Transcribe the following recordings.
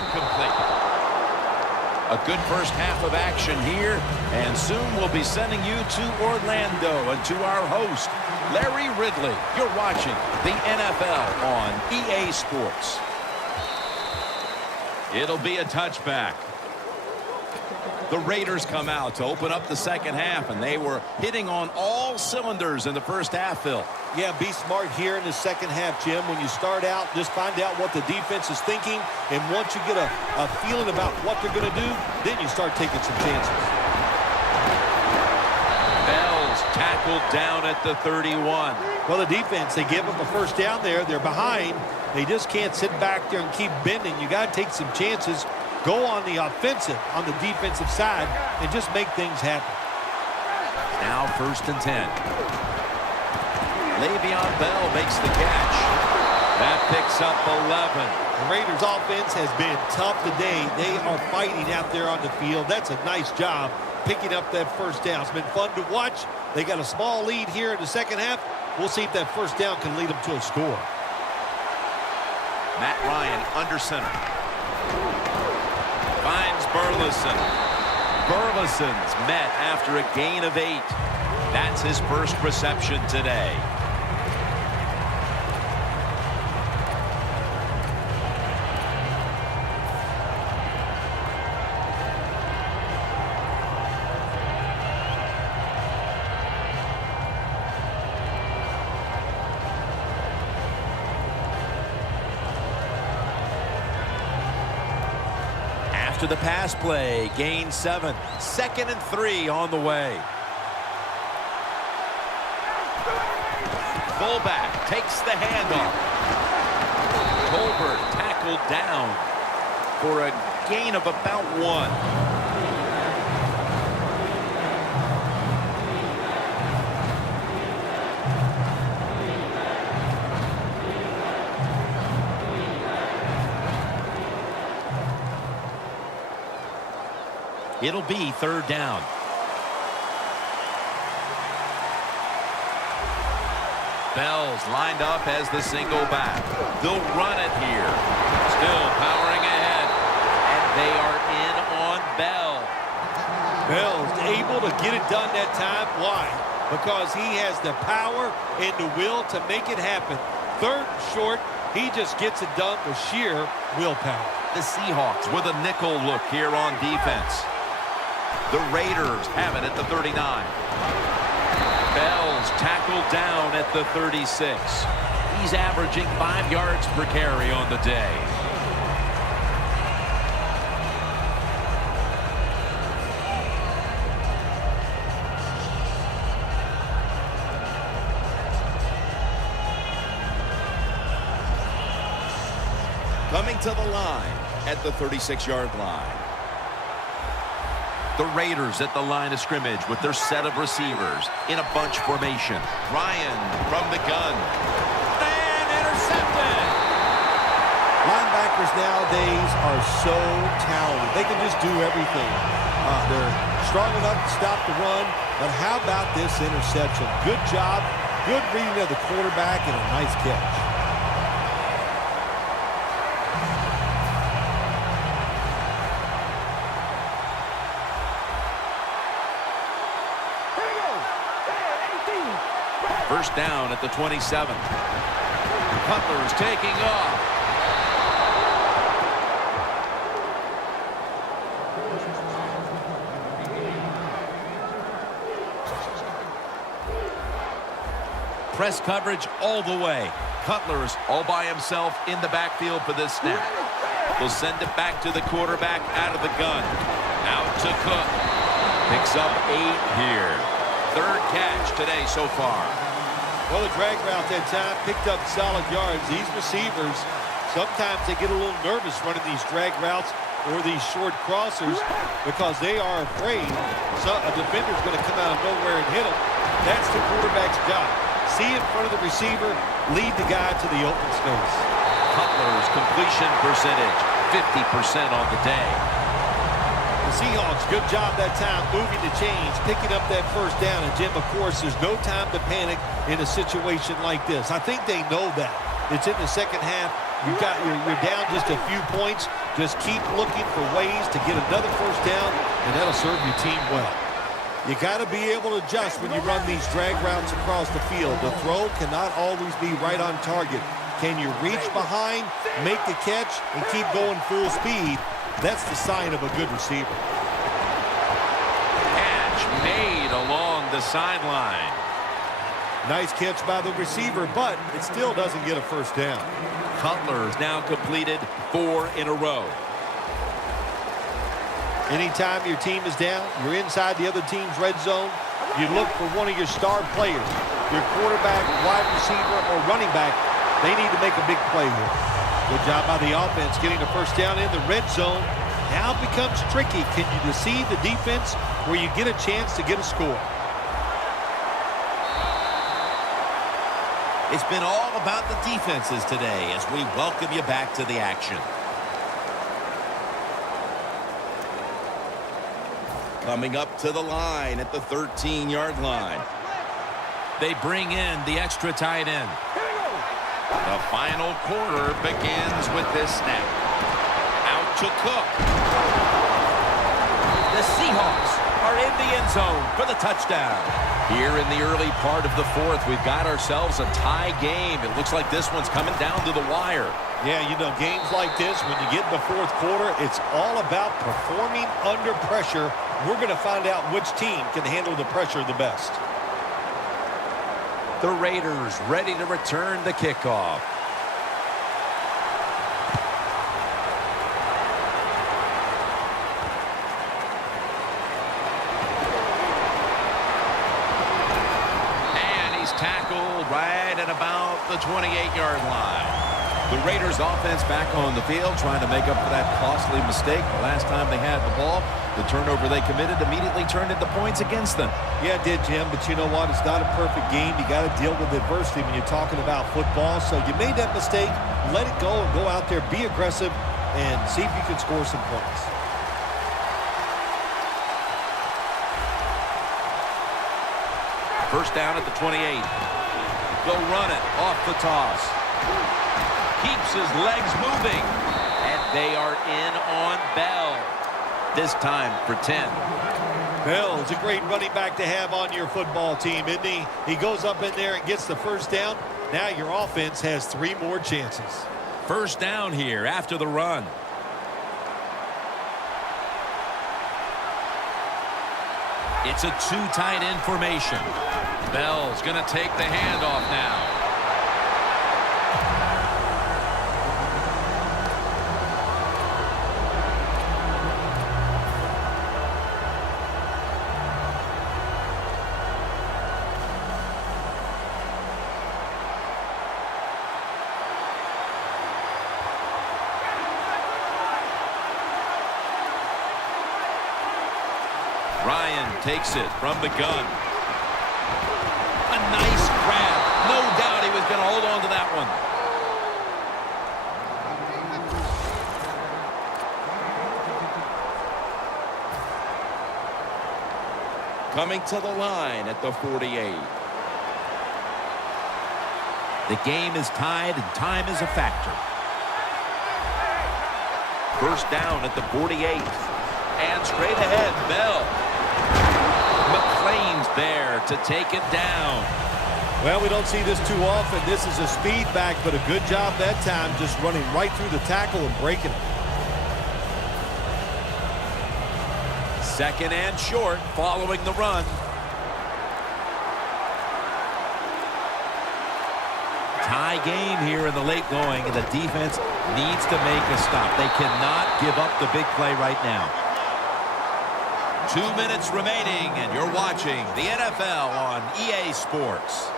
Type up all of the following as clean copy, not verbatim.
Incomplete. A good first half of action here, and soon we'll be sending you to Orlando and to our host, Larry Ridley. You're watching the NFL on EA Sports. It'll be a touchback. The Raiders come out to open up the second half, and they were hitting on all cylinders in the first half, Phil. Yeah, be smart here in the second half, Jim. When you start out, just find out what the defense is thinking, and once you get a feeling about what they're going to do, then you start taking some chances. Bell's tackled down at the 31. Well, the defense, they give up a first down there. They're behind. They just can't sit back there and keep bending. You got to take some chances. Go on the offensive, on the defensive side, and just make things happen. Now 1st and 10. Le'Veon Bell makes the catch. That picks up 11. The Raiders' offense has been tough today. They are fighting out there on the field. That's a nice job picking up that first down. It's been fun to watch. They got a small lead here in the second half. We'll see if that first down can lead them to a score. Matt Ryan under center. Finds Burleson. Burleson's met after a gain of 8. That's his first reception today. To the pass play, gain 7. 2nd and 3 on the way. Fullback takes the handoff. Colbert tackled down for a gain of about 1. It'll be 3rd down. Bell's lined up as the single back. They'll run it here. Still powering ahead. And they are in on Bell. Bell's able to get it done that time. Why? Because he has the power and the will to make it happen. 3rd and short. He just gets it done with sheer willpower. The Seahawks with a nickel look here on defense. The Raiders have it at the 39. Bell's tackled down at the 36. He's averaging 5 yards per carry on the day. Coming to the line at the 36-yard line. The Raiders at the line of scrimmage with their set of receivers in a bunch formation. Ryan from the gun. And intercepted. Linebackers nowadays are so talented. They can just do everything. They're strong enough to stop the run. But how about this interception? Good job. Good reading of the quarterback and a nice catch. First down at the 27. Cutler's taking off. Press coverage all the way. Cutler's all by himself in the backfield for this snap. They'll send it back to the quarterback out of the gun. Out to Cook. Picks up 8 here. 3rd catch today so far. Well, the drag route that time picked up solid yards. These receivers, sometimes they get a little nervous running these drag routes or these short crossers because they are afraid a defender's going to come out of nowhere and hit them. That's the quarterback's job. See in front of the receiver, lead the guy to the open space. Cutler's completion percentage, 50% on the day. The Seahawks, good job that time moving the chains, picking up that first down. And, Jim, of course, there's no time to panic in a situation like this. I think they know that. It's in the second half. You're down just a few points. Just keep looking for ways to get another first down, and that'll serve your team well. You got to be able to adjust when you run these drag routes across the field. The throw cannot always be right on target. Can you reach behind, make the catch, and keep going full speed? That's the sign of a good receiver. Catch made along the sideline. Nice catch by the receiver, but it still doesn't get a first down. Cutler's now completed 4 in a row. Anytime your team is down, you're inside the other team's red zone, you look for one of your star players, your quarterback, wide receiver, or running back. They need to make a big play here. Good job by the offense getting the first down in the red zone. Now it becomes tricky. Can you deceive the defense where you get a chance to get a score? It's been all about the defenses today as we welcome you back to the action. Coming up to the line at the 13-yard line. They bring in the extra tight end. The final quarter begins with this snap. Out to Cook. The Seahawks are in the end zone for the touchdown. Here in the early part of the fourth, we've got ourselves a tie game. It looks like this one's coming down to the wire. Yeah, you know, games like this, when you get in the fourth quarter, it's all about performing under pressure. We're going to find out which team can handle the pressure the best. The Raiders ready to return the kickoff. Tackled right at about the 28-yard line. The Raiders offense back on the field trying to make up for that costly mistake. The last time they had the ball, the turnover they committed immediately turned into points against them. Yeah, it did, Jim, but you know what? It's not a perfect game. You got to deal with adversity when you're talking about football. So you made that mistake, let it go and go out there, be aggressive, and see if you can score some points. First down at the 28. Go run it off the toss. Keeps his legs moving. And they are in on Bell. This time for 10. Bell's a great running back to have on your football team, isn't he? He goes up in there and gets the first down. Now your offense has 3 more chances. First down here after the run. It's a 2 tight end formation. Bell's going to take the handoff now. Ryan takes it from the gun. A nice grab. No doubt he was going to hold on to that one. Coming to the line at the 48. The game is tied and time is a factor. First down at the 48. And straight ahead, Bell. McClain's there to take it down. Well, we don't see this too often. This is a speed back, but a good job that time just running right through the tackle and breaking it. Second and short following the run. Tie game here in the late going, and the defense needs to make a stop. They cannot give up the big play right now. 2 minutes remaining, and you're watching the NFL on EA Sports.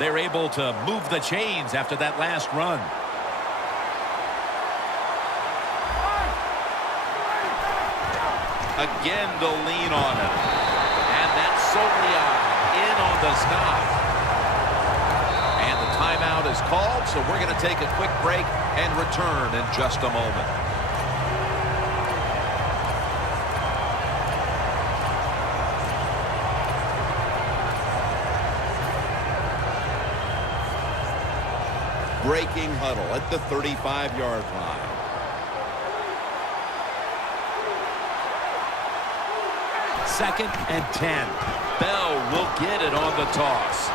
They're able to move the chains after that last run. Again to lean on it. And that's Solia in on the stop. And the timeout is called, so we're going to take a quick break and return in just a moment. Breaking huddle at the 35-yard line. 2nd and 10. Bell will get it on the toss.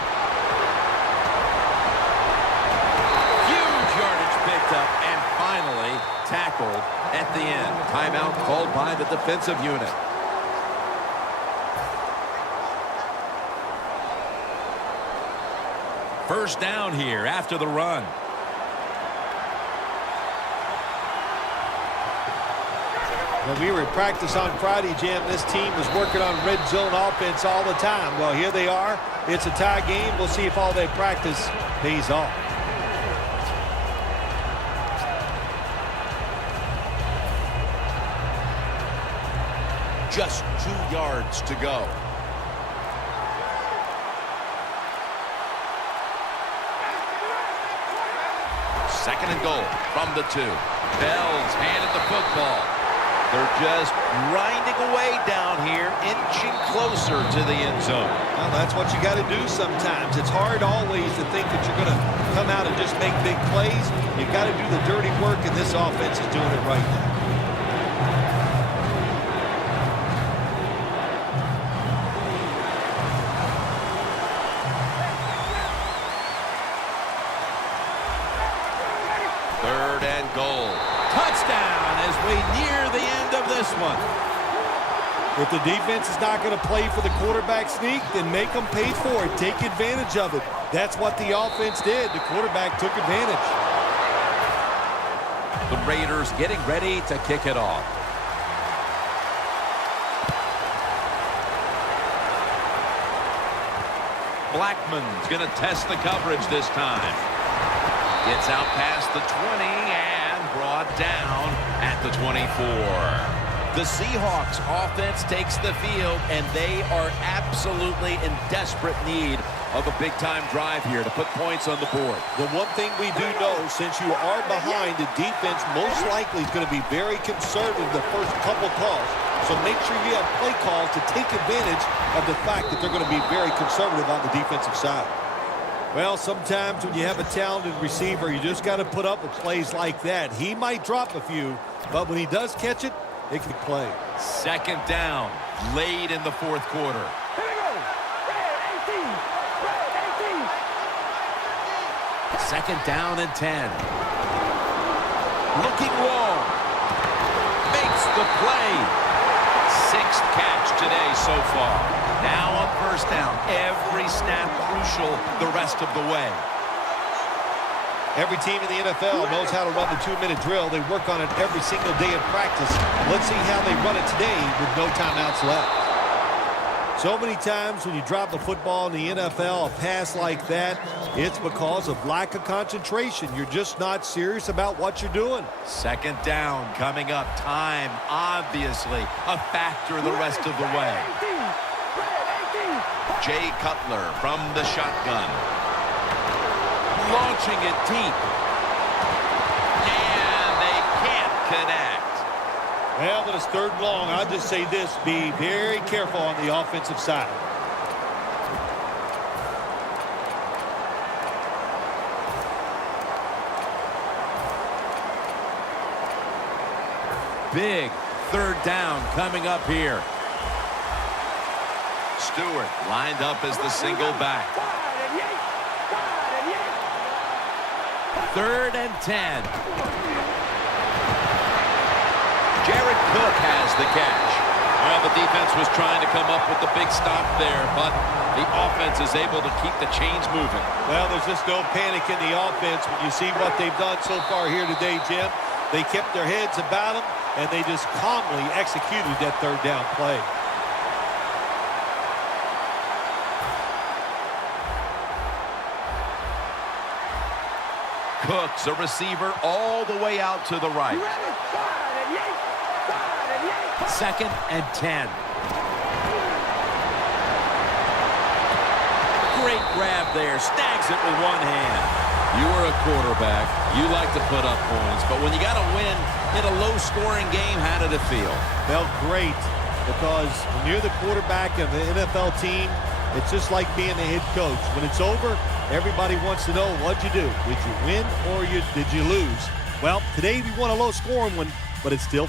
Huge yardage picked up and finally tackled at the end. Timeout called by the defensive unit. First down here after the run. When we were at practice on Friday, Jim, this team was working on red zone offense all the time. Well, here they are. It's a tie game. We'll see if all that practice pays off. Just 2 yards to go. Second and goal from the 2. Bell's handed the football. They're just grinding away down here, inching closer to the end zone. Well, that's what you got to do sometimes. It's hard always to think that you're going to come out and just make big plays. You got to do the dirty work, and this offense is doing it right now. Third and goal. Touchdown as we near the end of this one. If the defense is not going to play for the quarterback sneak, then make them pay for it. Take advantage of it. That's what the offense did. The quarterback took advantage. The Raiders getting ready to kick it off. Blackman's going to test the coverage this time. Gets out past the 20 and brought down at the 24. The Seahawks offense takes the field, and they are absolutely in desperate need of a big-time drive here to put points on the board. The one thing we do know, since you are behind, the defense most likely is going to be very conservative the first couple calls. So make sure you have play calls to take advantage of the fact that they're going to be very conservative on the defensive side. Well, sometimes when you have a talented receiver, you just got to put up with plays like that. He might drop a few, but when he does catch it, it can play. Second down, late in the fourth quarter. Here we go. Red 18. Red 18. Second down and 10. Looking long. Makes the play. 6th catch today so far. Now on first down. Every snap crucial the rest of the way. Every team in the NFL knows how to run the 2-minute drill. They work on it every single day in practice. Let's see how they run it today with no timeouts left. So many times when you drop a football in the NFL, a pass like that, it's because of lack of concentration. You're just not serious about what you're doing. Second down coming up. Time, obviously, a factor the rest of the way. Jay Cutler from the shotgun. Launching it deep. And they can't connect. Well, when it's third and long, I'll just say this. Be very careful on the offensive side. Big third down coming up here. Stewart lined up as the single back. 3rd and 10. Jared Cook has the catch. Well, the defense was trying to come up with the big stop there, but the offense is able to keep the chains moving. Well, there's just no panic in the offense when you see what they've done so far here today, Jim. They kept their heads about them, and they just calmly executed that third down play. Cook's a receiver all the way out to the right. 2nd and 10. Great grab there. Snags it with one hand. You are a quarterback. You like to put up points. But when you got to win in a low-scoring game, how did it feel? Felt great, because when you're the quarterback of the NFL team, it's just like being the head coach. When it's over, everybody wants to know, what'd you do? Did you win or did you lose? Well, today we won a low-scoring one, but it's still